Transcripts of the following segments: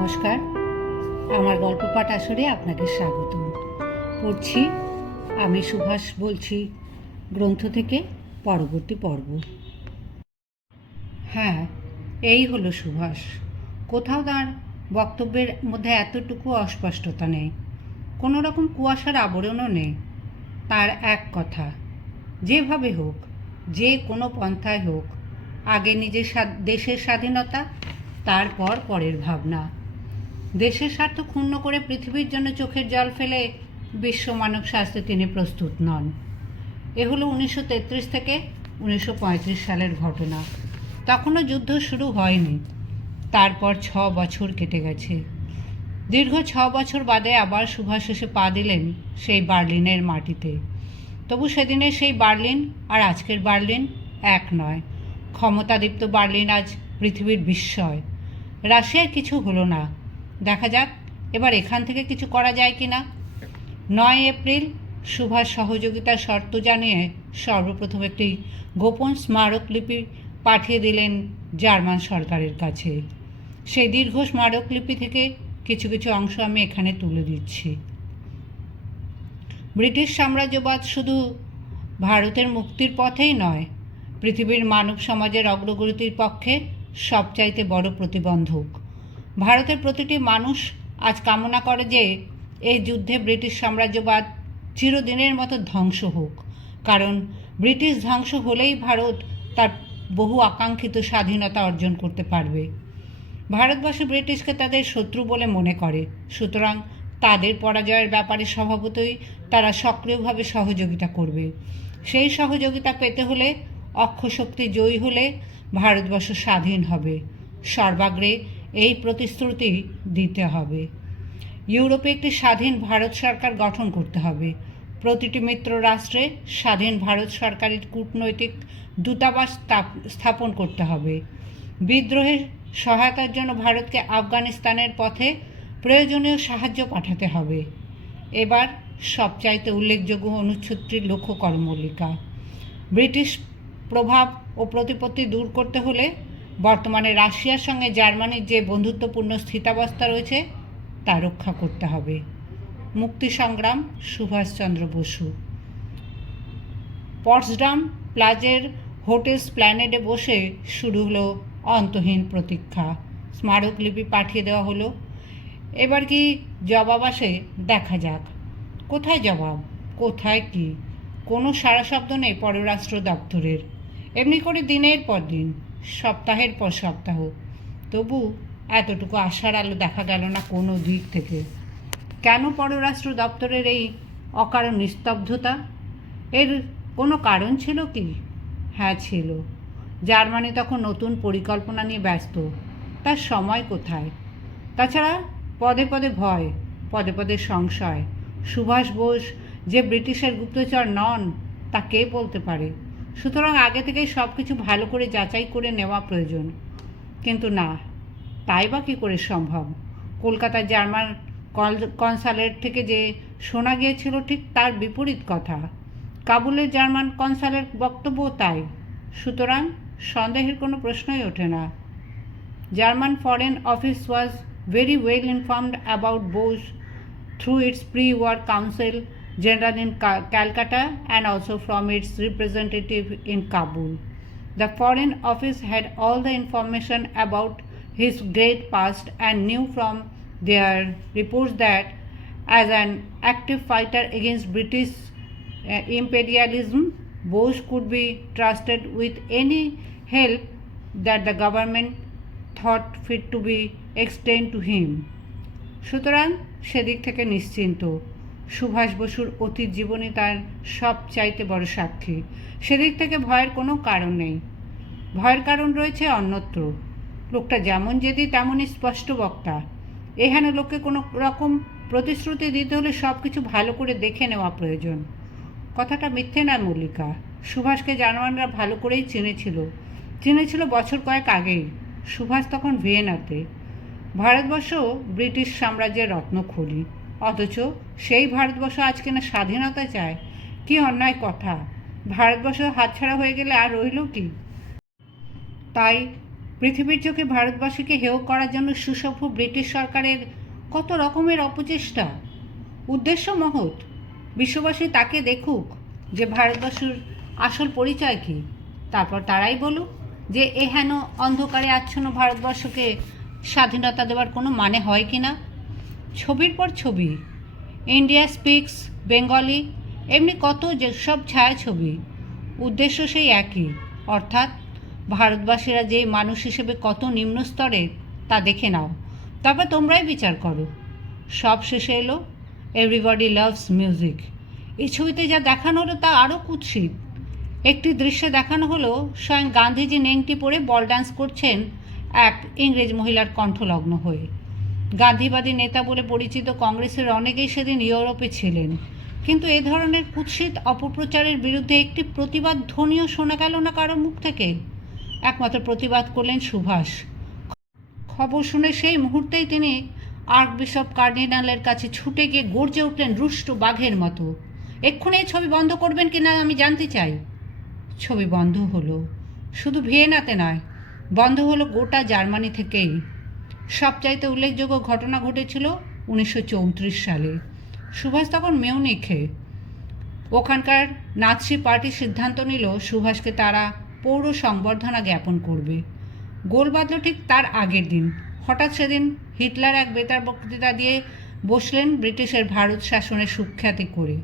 নমস্কার, আমার গল্প পাঠ আসরে আপনাকে স্বাগত। পড়ছি, আমি সুভাষ বলছি গ্রন্থ থেকে পরবর্তী পর্ব। হ্যাঁ, এই হলো সুভাষ। কোথাও তার বক্তব্যের মধ্যে এতটুকু অস্পষ্টতা নেই, কোনো রকম কুয়াশার আবরণও নেই। তার এক কথা, যেভাবে হোক, যে কোনো পন্থায় হোক, আগে নিজের দেশের স্বাধীনতা, তারপর পরের ভাবনা। দেশের স্বার্থ ক্ষুণ্ণ করে পৃথিবীর জন্য চোখের জল ফেলে বিশ্ব মানব স্বাস্থ্যে তিনি প্রস্তুত নন। এ হলো 1933 থেকে 1935 সালের ঘটনা। তখনও যুদ্ধ শুরু হয়নি। তারপর 6 বছর কেটে গেছে। দীর্ঘ 6 বছর বাদে আবার সুভাষ এসে পা দিলেন সেই বার্লিনের মাটিতে। তবু সেদিনের সেই বার্লিন আর আজকের বার্লিন এক নয়। ক্ষমতাদীপ্ত বার্লিন আজ পৃথিবীর বিস্ময়। রাশিয়ার কিছু হলো না, দেখা যাক এবার এখান থেকে কিছু করা যায় কি না। 9 এপ্রিল সুভাষ সহযোগিতার শর্ত জানিয়ে সর্বপ্রথম একটি গোপন স্মারকলিপি পাঠিয়ে দিলেন জার্মান সরকারের কাছে। সেই দীর্ঘ স্মারকলিপি থেকে কিছু কিছু অংশ আমি এখানে তুলে দিচ্ছি। ব্রিটিশ সাম্রাজ্যবাদ শুধু ভারতের মুক্তির পথেই নয়, পৃথিবীর মানব সমাজের অগ্রগতির পক্ষে সবচাইতে বড় প্রতিবন্ধক। ভারতের প্রতিটি মানুষ আজ কামনা করে যে এই যুদ্ধে ব্রিটিশ সাম্রাজ্যবাদ চিরদিনের মতো ধ্বংস হোক, কারণ ব্রিটিশ ধ্বংস হলেই ভারত তার বহু আকাঙ্ক্ষিত স্বাধীনতা অর্জন করতে পারবে। ভারতবর্ষ ব্রিটিশকে তাদের শত্রু বলে মনে করে, সুতরাং তাদের পরাজয়ের ব্যাপারে স্বভাবতই তারা সক্রিয়ভাবে সহযোগিতা করবে। সেই সহযোগিতা পেতে হলে, অক্ষশক্তি জয়ী হলে ভারতবর্ষ স্বাধীন হবে। সর্বাগ্রে এই প্রতিশ্রুতি দিতে হবে। ইউরোপে একটি স্বাধীন ভারত সরকার গঠন করতে হবে। প্রতিটি মিত্র রাষ্ট্রে স্বাধীন ভারত সরকারের কূটনৈতিক দূতাবাস স্থাপন করতে হবে। বিদ্রোহের সহায়তার জন্য ভারতকে আফগানিস্তানের পথে প্রয়োজনীয় সাহায্য পাঠাতে হবে। এবার সবচাইতে উল্লেখযোগ্য অনুচ্ছেদটির লক্ষ্য করো মল্লিকা। ব্রিটিশ প্রভাব ও প্রতিপত্তি দূর করতে হলে বর্তমানে রাশিয়ার সঙ্গে জার্মানির যে বন্ধুত্বপূর্ণ স্থিতাবস্থা রয়েছে তা রক্ষা করতে হবে। মুক্তি সংগ্রাম, সুভাষচন্দ্র বসু। পটসডাম প্লাজের হোটেল স্প্ল্যানেডে বসে শুরু হলো অন্তহীন প্রতীক্ষা। স্মারকলিপি পাঠিয়ে দেওয়া হলো। এবার কি জবাব আসে দেখা যাক। কোথায় জবাব, কোথায় কি? কোনো সারা শব্দ নেই পররাষ্ট্র দপ্তরের। এমনি করে দিনের পর দিন, সপ্তাহের পর সপ্তাহ, তবু এতটুকু আশার আলো দেখা গেল না কোনো দিক থেকে। কেন পররাষ্ট্র দপ্তরের এই অকারণ নিস্তব্ধতা? এর কোনো কারণ ছিল কি? হ্যাঁ ছিল। জার্মানি তখন নতুন পরিকল্পনা নিয়ে ব্যস্ত, তার সময় কোথায়? তাছাড়া পদে পদে ভয়, পদে পদে সংশয়। সুভাষ বোস যে ব্রিটিশের গুপ্তচর নন তা কে বলতে পারে? সুতরাং আগে থেকেই সব কিছু ভালো করে যাচাই করে নেওয়া প্রয়োজন। কিন্তু না, তাই বা কী করে সম্ভব? কলকাতার জার্মান কনসালেট থেকে যে শোনা গিয়েছিল ঠিক তার বিপরীত কথা। কাবুলের জার্মান কনসালের বক্তব্য তাই। সুতরাং সন্দেহের কোনো প্রশ্নই ওঠে না। German Foreign Office was very well informed about Bose through its pre-war Council General in Calcutta and also from its representative in Kabul. The Foreign Office had all the information about his great past and knew from their reports that as an active fighter against British imperialism, Bose could be trusted with any help that the government thought fit to be extend to him. সুতরাং সেদিক থেকে নিশ্চিন্ত। সুভাষ বসুর অতীত জীবনী তার সবচাইতে বড় সাক্ষী। সেদিক থেকে ভয়ের কোনো কারণ নেই। ভয়ের কারণ রয়েছে অন্যত্র। লোকটা যেমন জেদি তেমনই স্পষ্ট বক্তা। এখানে লোককে কোনো রকম প্রতিশ্রুতি দিতে হলে সব কিছু ভালো করে দেখে নেওয়া প্রয়োজন। কথাটা মিথ্যে নয় মল্লিকা। সুভাষকে জার্মানরা ভালো করেই চিনেছিল বছর কয়েক আগেই। সুভাষ তখন ভিয়েনাতে। ভারতবর্ষ ব্রিটিশ সাম্রাজ্যের রত্নখনি, অথচ সেই ভারতবর্ষ আজকে না স্বাধীনতা চায়। কি অন্যায় কথা! ভারতবর্ষ হাতছাড়া হয়ে গেলে আর রইল কি? তাই পৃথিবীর চোখে ভারতবাসীকে হেয় করার জন্য সুসভ্য ব্রিটিশ সরকারের কত রকমের অপচেষ্টা। উদ্দেশ্য মহৎ, বিশ্ববাসী তাকে দেখুক যে ভারতবর্ষের আসল পরিচয় কী, তারপর তারাই বলুক যে হেন অন্ধকারে আচ্ছন্ন ভারতবর্ষকে স্বাধীনতা দেওয়ার কোনো মানে হয় কি না। ছবির পর ছবি, ইন্ডিয়া স্পিক্স বেঙ্গলি, এমনি কত যেসব ছায়াছবি, উদ্দেশ্য সেই একই, অর্থাৎ ভারতবাসীরা যে মানুষ হিসেবে কত নিম্ন স্তরের তা দেখে নাও, তারপর তোমরাই বিচার করো। সব শেষে এলো এভরিবডি লাভস মিউজিক। এই ছবিতে যা দেখানো হলো তা আরও কুৎসিত। একটি দৃশ্যে দেখানো হলো স্বয়ং গান্ধীজি নেংটি পরে বল ডান্স করছেন এক ইংরেজ মহিলার কণ্ঠলগ্ন হয়ে। গান্ধীবাদী নেতা বলে পরিচিত কংগ্রেসের অনেকেই সেদিন ইউরোপে ছিলেন, কিন্তু এ ধরনের কুৎসিত অপপ্রচারের বিরুদ্ধে একটি প্রতিবাদ ধ্বনিও শোনা গেল না কারো মুখ থেকে। একমাত্র প্রতিবাদ করলেন সুভাষ। খবর শুনে সেই মুহূর্তেই তিনি আর্কবিশপ কার্ডিনালের কাছে ছুটে গিয়ে গর্জে উঠলেন রুষ্ট বাঘের মতো, এক্ষুনি এই ছবি বন্ধ করবেন কি না আমি জানতে চাই। ছবি বন্ধ হলো, শুধু ভিয়েনাতে নয়, বন্ধ হলো গোটা জার্মানি থেকেই। সবচাইতে উল্লেখযোগ্য ঘটনা ঘটেছিল 1934 সালে। সুভাষ তখন মিউনিখে। ওখানকার নাৎসি পার্টি সিদ্ধান্ত নিল সুভাষকে তারা পৌর সংবর্ধনা জ্ঞাপন করবে। গোল বাঁধল ঠিক তার আগের দিন। হঠাৎ সেদিন হিটলার এক বেতার বক্তৃতা দিয়ে বসলেন ব্রিটিশের ভারত শাসনের সুখ্যাতি করে।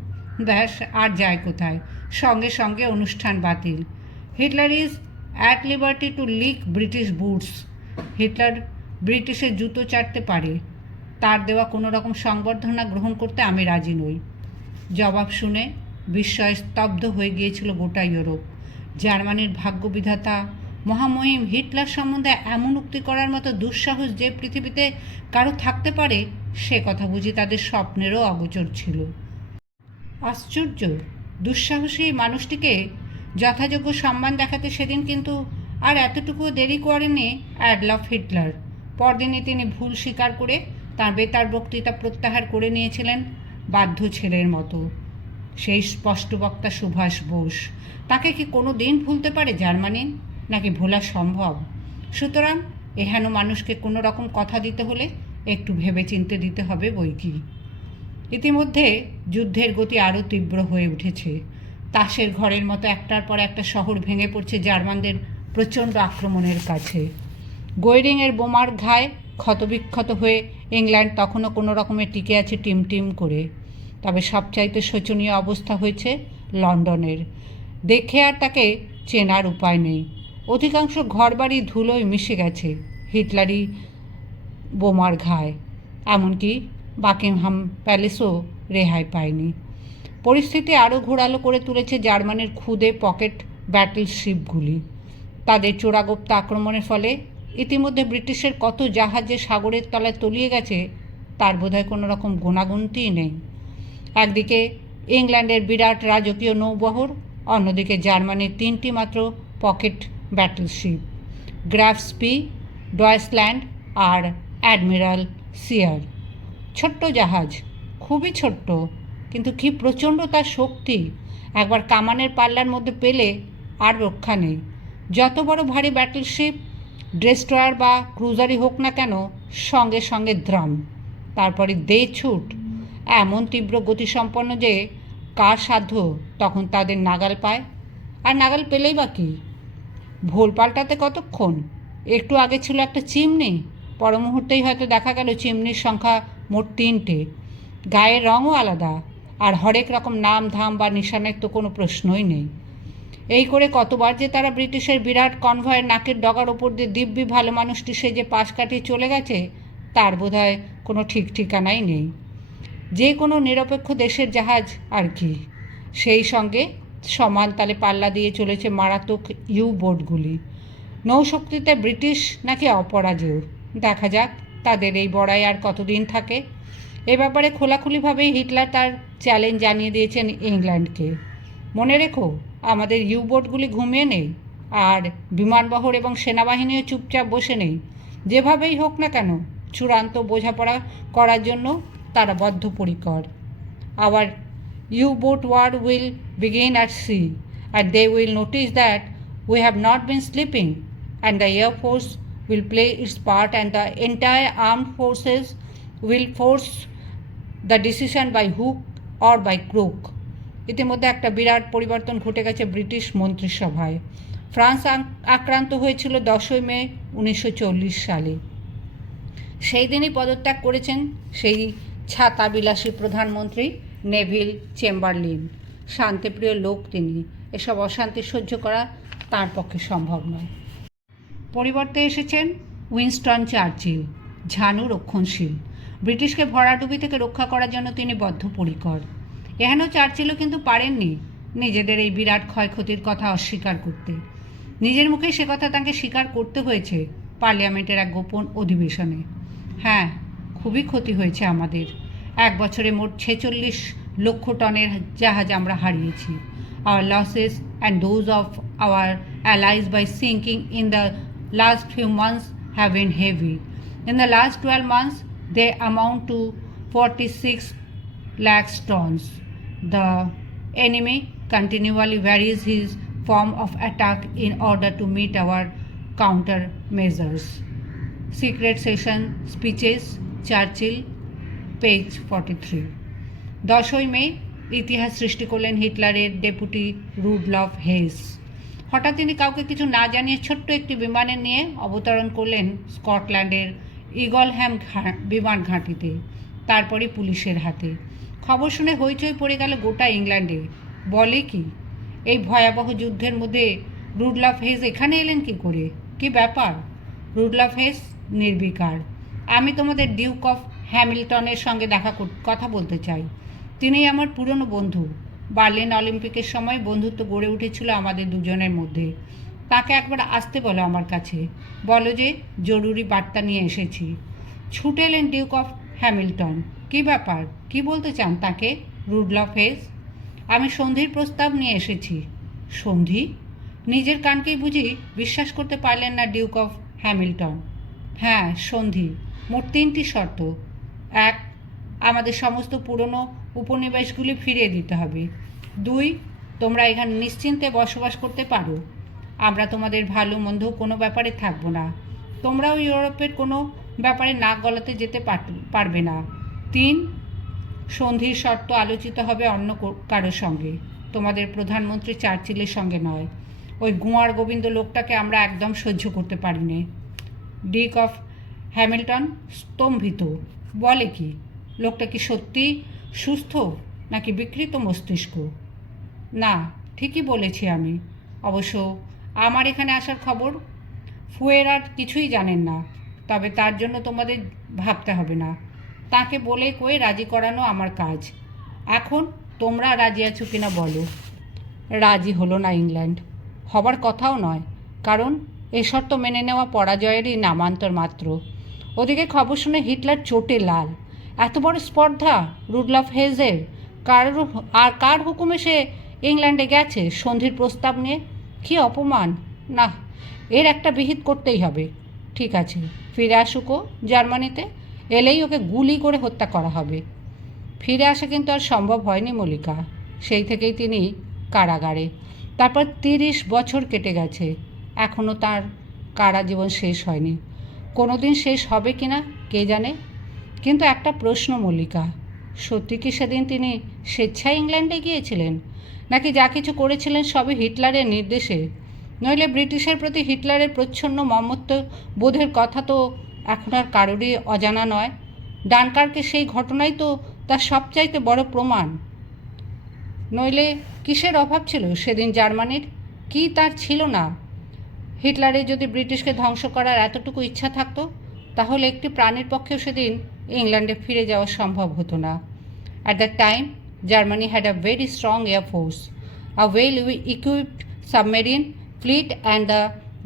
ব্যাস, আর যায় কোথায়, সঙ্গে সঙ্গে অনুষ্ঠান বাতিল। Hitler is at liberty two leak British boots. Hitler ব্রিটিশের জুতো চাটতে পারে, তার দেওয়া কোনো রকম সংবর্ধনা গ্রহণ করতে আমি রাজি নই। জবাব শুনে বিস্ময়ে স্তব্ধ হয়ে গিয়েছিল গোটা ইউরোপ। জার্মানির ভাগ্যবিধাতা মহামহিম হিটলার সম্বন্ধে এমন উক্তি করার মতো দুঃসাহস যে পৃথিবীতে কারো থাকতে পারে সে কথা বুঝি তাদের স্বপ্নেরও অগোচর ছিল। আশ্চর্য, দুঃসাহসী মানুষটিকে যথাযোগ্য সম্মান দেখাতে সেদিন কিন্তু আর এতটুকু দেরি করেননি অ্যাডলফ হিটলার। পরদিনই তিনি ভুল স্বীকার করে তাঁর বেতার বক্তৃতা প্রত্যাহার করে নিয়েছিলেন বাধ্য ছেলের মতো। সেই স্পষ্টবক্তা সুভাষ বোস, তাকে কি কোনো দিন ভুলতে পারে জার্মানি, নাকি ভোলা সম্ভব? সুতরাং এহেন মানুষকে কোনো রকম কথা দিতে হলে একটু ভেবেচিন্তে দিতে হবে বই কি। ইতিমধ্যে যুদ্ধের গতি আরও তীব্র হয়ে উঠেছে। তাসের ঘরের মতো একটার পর একটা শহর ভেঙে পড়ছে জার্মানদের প্রচণ্ড আক্রমণের কাছে। গোয়রিংয়ের বোমার ঘায়ে ক্ষতবিক্ষত হয়ে ইংল্যান্ড তখনও কোনো রকমে টিকে আছে টিমটিম করে। তবে সবচাইতে শোচনীয় অবস্থা হয়েছে লন্ডনের। দেখে আর তাকে চেনার উপায় নেই। অধিকাংশ ঘরবাড়ি ধুলোয় মিশে গেছে হিটলারি বোমার ঘায়ে। এমনকি বাকিংহাম প্যালেসও রেহাই পায়নি। পরিস্থিতি আরও ঘোরালো করে তুলেছে জার্মানির ক্ষুদে পকেট ব্যাটলশিপগুলি। তাদের চোরাগোপ্তা আক্রমণের ফলে ইতিমধ্যে ব্রিটিশের কত জাহাজ যে সাগরের তলায় তলিয়ে গেছে তার বোধহয় কোনো রকম গোনাগুনতিই নেই। একদিকে ইংল্যান্ডের বিরাট রাজকীয় নৌবহর, অন্যদিকে জার্মানির 3টি মাত্র পকেট ব্যাটলশিপ, গ্রাফ স্পি, ডয়েসল্যান্ড আর অ্যাডমিরাল সিয়ার। ছোট্ট জাহাজ, খুবই ছোট্ট, কিন্তু কি প্রচণ্ড তার শক্তি। একবার কামানের পাল্লার মধ্যে পেলে আর রক্ষা নেই। যত বড় ভারী ব্যাটলশিপ, ডেস্ট্রয়ার বা ক্রুজারই হোক না কেন, সঙ্গে সঙ্গে দ্রাম, তারপরে দে ছুট, এমন তীব্র গতিসম্পন্ন যে কার সাধ্য তখন তাদের নাগাল পায়। আর নাগাল পেলেই বা কী, ভোল পাল্টাতে কতক্ষণ। একটু আগে ছিল একটা চিমনি, পর মুহূর্তেই হয়তো দেখা গেল চিমনির সংখ্যা মোট 3টে, গায়ের রঙও আলাদা, আর হরেক রকম নাম ধাম বা নিশানের তো কোনো প্রশ্নই নেই। এই করে কতবার যে তারা ব্রিটিশের বিরাট কনভয়ের নাকের ডগার ওপর দিয়ে দিব্যি ভালো মানুষটি সে যে পাশ কাটিয়ে চলে গেছে তার বোধহয় কোনো ঠিক ঠিকানাই নেই। যে কোনো নিরপেক্ষ দেশের জাহাজ আর কি। সেই সঙ্গে সমান তালে পাল্লা দিয়ে চলেছে মারাত্মক ইউ বোটগুলি। নৌশক্তিতে ব্রিটিশ নাকি অপরাজেয়। দেখা যাক তাদের এই বড়াই আর কতদিন থাকে। এ ব্যাপারে খোলাখুলিভাবেই হিটলার তার চ্যালেঞ্জ জানিয়ে দিয়েছেন ইংল্যান্ডকে। মনে রেখো, আমাদের ইউ বোটগুলি ঘুমিয়ে নেই, আর বিমানবহর এবং সেনাবাহিনীও চুপচাপ বসে নেই। যেভাবেই হোক না কেন চূড়ান্ত বোঝাপড়া করার জন্য তারা বদ্ধপরিকর। Our U-boat war will begin at sea, and they will notice that we have not been sleeping, and the Air Force will play its part and the entire armed forces will force the decision by hook or by crook. ইতিমধ্যে একটা বিরাট পরিবর্তন ঘটে গেছে British মন্ত্রিসভায়। France আক্রান্ত হয়েছিল 10ই মে 1940 সালে। সেই দিনই পদত্যাগ করেছেন সেই ছাতা বিলাসী প্রধানমন্ত্রী নেভিল চেম্বারলিন। শান্তিপ্রিয় লোক তিনি, এসব অশান্তি সহ্য করা তার পক্ষে সম্ভব নয়। পরিবর্তে এসেছেন উইনস্টন চার্চিল, ঝানু রক্ষণশীল। ব্রিটিশকে ভরাডুবি থেকে রক্ষা করার জন্য তিনি বদ্ধপরিকর। এহেন চার্চিলও কিন্তু পারেননি নিজেদের এই বিরাট ক্ষয়ক্ষতির কথা অস্বীকার করতে। নিজের মুখে সে কথা তাকে স্বীকার করতে হয়েছে পার্লামেন্টের এক গোপন অধিবেশনে। হ্যাঁ, খুবই ক্ষতি হয়েছে আমাদের। 1 বছরে মোট 46 লক্ষ টনের জাহাজ আমরা হারিয়েছি। Our losses and those of our allies by sinking in the last few months have been heavy. In the last 12 months, they amount to 46 lakh tons. The enemy continually varies his form of attack in order to meet our countermeasures. Secret Session Speeches, Churchill, page 43. 10ই মে ইতিহাস সৃষ্টি করলেন হিটলারের deputy Rudolph has. হঠাৎ তিনি কাউকে কিছু না জানিয়ে ছোট্ট একটি বিমানে নিয়ে অবতরণ করলেন স্কটল্যান্ডের ইগলহ্যাম বিমান ঘাঁটিতে, তারপরে পুলিশের হাতে। খবর শুনে হইচই পড়ে গেল গোটা ইংল্যান্ডে। বলে কি, এই ভয়াবহ যুদ্ধের মধ্যে রুডলফ হেস এখানে এলেন কি করে? কি ব্যাপার? রুডলফ হেস নির্বিকার। আমি তোমাদের ডিউক অফ হ্যামিল্টনের সঙ্গে কথা বলতে চাই। তিনি আমার পুরনো বন্ধু। বার্লিন অলিম্পিকের সময় বন্ধুত্ব গড়ে উঠেছিল আমাদের দুজনের মধ্যে। তাকে একবার আসতে বলো আমার কাছে, বলো যে জরুরি বার্তা নিয়ে এসেছি। ছুটে এলেন ডিউক অফ হ্যামিল্টন। কি ব্যাপার, কি বলতে চান তাকে? রুডলফ হেস, আমি সন্ধির প্রস্তাব নিয়ে এসেছি। সন্ধি? নিজের কানকেই বুঝি বিশ্বাস করতে পারলেন না ডিউক অফ হ্যামিল্টন। হ্যাঁ, সন্ধি। মোট 3টি শর্ত। 1, আমাদের সমস্ত পুরনো উপনিবেশগুলি ফিরিয়ে দিতে হবে। 2, তোমরা এখানে নিশ্চিন্তে বসবাস করতে পারো। আমরা তোমাদের ভালো মন্দ কোনো ব্যাপারে থাকবো না। তোমরাও ইউরোপের কোনো ব্যাপারে নাক গলাতে যেতে পারবে না। 3, সন্ধির শর্ত আলোচিত হবে অন্য কারোর সঙ্গে, তোমাদের প্রধানমন্ত্রী চার্চিলের সঙ্গে নয়। ওই গুঁয়ার গোবিন্দ লোকটাকে আমরা একদম সহ্য করতে পারি নে। ডিউক অফ হ্যামিল্টন স্তম্ভিত। বলে কি, লোকটা কি সত্যি সুস্থ নাকি বিকৃত মস্তিষ্ক? না, ঠিকই বলেছি আমি। অবশ্য আমার এখানে আসার খবর ফুয়ের আর কিছুই জানেন না। তবে তার জন্য তোমাদের ভাবতে হবে না। তাকে বলে কয়ে রাজি করানো আমার কাজ। এখন তোমরা রাজি আছো কিনা বলো। রাজি হলো না ইংল্যান্ড, হবার কথাও নয়, কারণ এ শর্ত মেনে নেওয়া পরাজয়েরই নামান্তর মাত্র। ওদিকে খবর শুনে হিটলার চোটে লাল। এত বড় স্পর্ধা রুডলফ হেজের! কার হুকুমে সে ইংল্যান্ডে গেছে সন্ধির প্রস্তাব নিয়ে? কী অপমান! না, এর একটা বিহিত করতেই হবে। ঠিক আছে, ফিরে আসুকও জার্মানিতে। এলেই ওকে গুলি করে হত্যা করা হবে। ফিরে আসা কিন্তু আর সম্ভব হয়নি মল্লিকা। সেই থেকেই তিনি কারাগারে। তারপর 30 বছর কেটে গেছে, এখনও তার কারা জীবন শেষ হয়নি। কোনো দিন শেষ হবে কি না কে জানে। কিন্তু একটা প্রশ্ন মল্লিকা, সত্যি কি সেদিন তিনি স্বেচ্ছায় ইংল্যান্ডে গিয়েছিলেন, নাকি যা কিছু করেছিলেন সবই হিটলারের নির্দেশে? নইলে ব্রিটিশের প্রতি হিটলারের প্রচ্ছন্ন মমত্ব বোধের কথা তো এখন আর কারোরই অজানা নয়। ডানকার্কের সেই ঘটনাই তো তার সবচাইতে বড় প্রমাণ। নইলে কিসের অভাব ছিল সেদিন জার্মানির? কি তার ছিল না? হিটলারের যদি ব্রিটিশকে ধ্বংস করার এতটুকু ইচ্ছা থাকতো, তাহলে একটি প্রাণীর পক্ষেও সেদিন ইংল্যান্ডে ফিরে যাওয়া সম্ভব হতো না। At that time, Germany had a very strong air force, a well-equipped submarine fleet, and the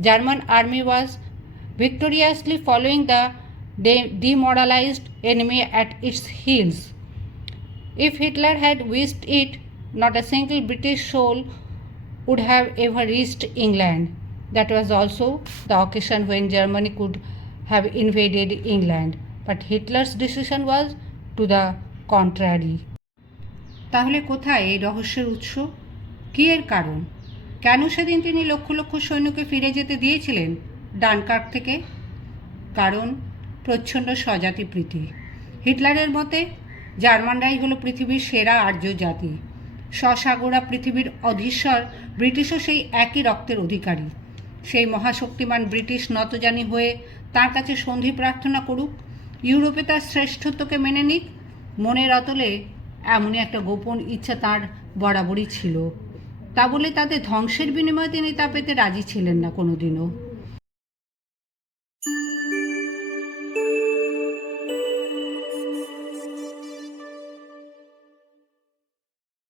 German army was victoriously following the demoralized enemy at its heels. If Hitler had wished it, not a single British soul would have ever reached England. That was also the occasion when Germany could have invaded England. But Hitler's decision was to the contrary. তাহলে কোথায় এই রহস্যের উৎস? কী এর কারণ? কেন সেদিন তিনি লক্ষ লক্ষ সৈন্যকে ফিরে যেতে দিয়েছিলেন ডানকার্ক থেকে? কারণ প্রচ্ছন্ন স্বজাতি প্রীতি। হিটলারের মতে জার্মানরাই হলো পৃথিবীর সেরা আর্য জাতি। স্বসাগরা পৃথিবীর অধীশ্বর ব্রিটিশও সেই একই রক্তের অধিকারী। সেই মহাশক্তিমান ব্রিটিশ নতজানি হয়ে তার কাছে সন্ধি প্রার্থনা করুক, ইউরোপে তার শ্রেষ্ঠত্বকে মেনে নিক। মনের অতলে এমনই একটা গোপন ইচ্ছা তার বরাবরই ছিল। তা বলে তাদের ধ্বংসের বিনিময়ে তিনি তা পেতে রাজি ছিলেন না কোনোদিনও।